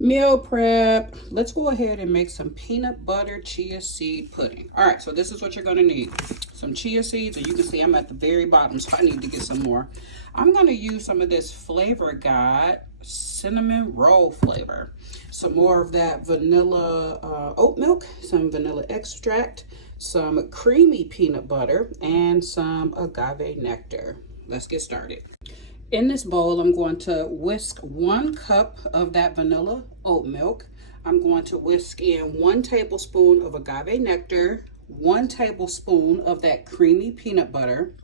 Meal prep. Let's go ahead and make some peanut butter chia seed pudding. All right, so this is what you're going to need. Some chia seeds, and you can see I'm at the very bottom, so I need to get some more. I'm going to use some of this Flavor Guide cinnamon roll flavor. Some more of that vanilla oat milk, some vanilla extract, some creamy peanut butter, and some agave nectar. Let's get started. In this bowl, I'm going to whisk 1 cup of that vanilla oat milk. I'm going to whisk in 1 tablespoon of agave nectar, 1 tablespoon of that creamy peanut butter,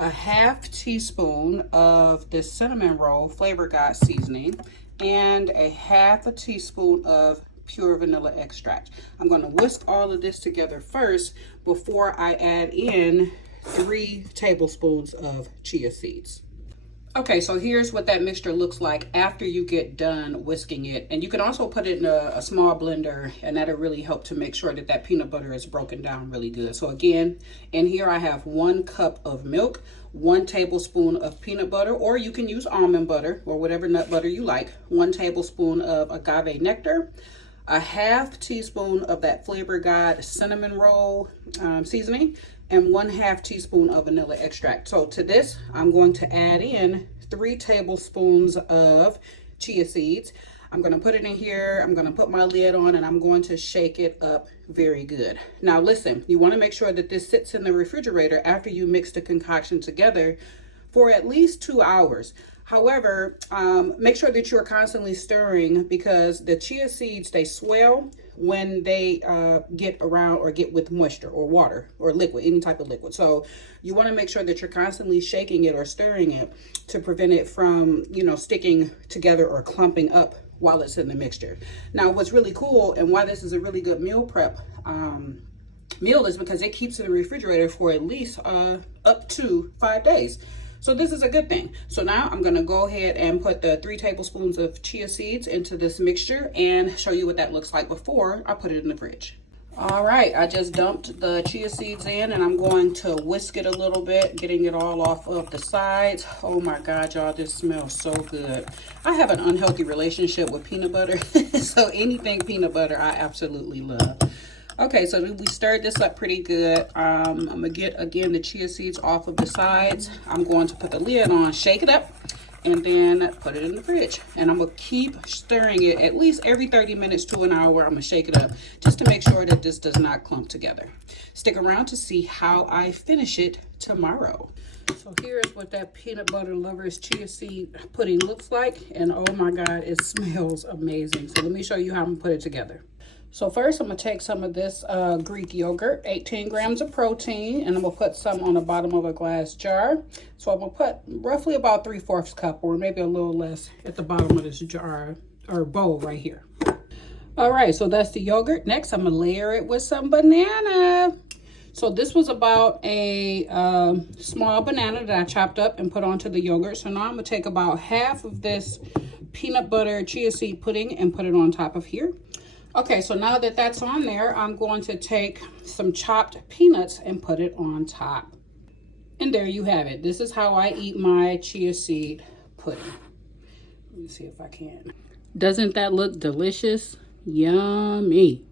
a half teaspoon of this cinnamon roll Flavor Guide seasoning, and a half a teaspoon of pure vanilla extract. I'm going to whisk all of this together first before I add in 3 tablespoons of chia seeds. Okay, so here's what that mixture looks like after you get done whisking it. And you can also put it in a small blender, and that'll really help to make sure that that peanut butter is broken down really good. So again, in here I have 1 cup of milk, 1 tablespoon of peanut butter, or you can use almond butter or whatever nut butter you like, 1 tablespoon of agave nectar, a half teaspoon of that Flavor Guide cinnamon roll seasoning, and 1/2 teaspoon of vanilla extract. So to this, I'm going to add in 3 tablespoons of chia seeds. I'm going to put it in here. I'm going to put my lid on, and I'm going to shake it up very good. Now listen, you want to make sure that this sits in the refrigerator after you mix the concoction together for at least 2 hours. However, make sure that you're constantly stirring, because the chia seeds, they swell when they get around or get with moisture or water or liquid, any type of liquid. So you want to make sure that you're constantly shaking it or stirring it to prevent it from, sticking together or clumping up while it's in the mixture. Now, what's really cool and why this is a really good meal prep meal is because it keeps it in the refrigerator for at least up to 5 days. So this is a good thing. So now I'm going to go ahead and put the 3 tablespoons of chia seeds into this mixture and show you what that looks like before I put it in the fridge. All right, I just dumped the chia seeds in, and I'm going to whisk it a little bit, getting it all off of the sides. Oh my God, y'all, this smells so good. I have an unhealthy relationship with peanut butter, so anything peanut butter I absolutely love. Okay, so we stirred this up pretty good. I'm gonna get, again, the chia seeds off of the sides. I'm going to put the lid on, shake it up, and then put it in the fridge. And I'm gonna keep stirring it at least every 30 minutes to an hour. I'm gonna shake it up just to make sure that this does not clump together. Stick around to see how I finish it tomorrow. So here's what that peanut butter lovers chia seed pudding looks like. And oh my God, it smells amazing. So let me show you how I'm gonna put it together. So first, I'm going to take some of this Greek yogurt, 18 grams of protein, and I'm going to put some on the bottom of a glass jar. So I'm going to put roughly about 3/4 cup, or maybe a little less, at the bottom of this jar or bowl right here. All right, so that's the yogurt. Next, I'm going to layer it with some banana. So this was about a small banana that I chopped up and put onto the yogurt. So now I'm going to take about half of this peanut butter chia seed pudding and put it on top of here. Okay, so now that that's on there, I'm going to take some chopped peanuts and put it on top. And there you have it. This is how I eat my chia seed pudding. Let me see if I can. Doesn't that look delicious? Yummy.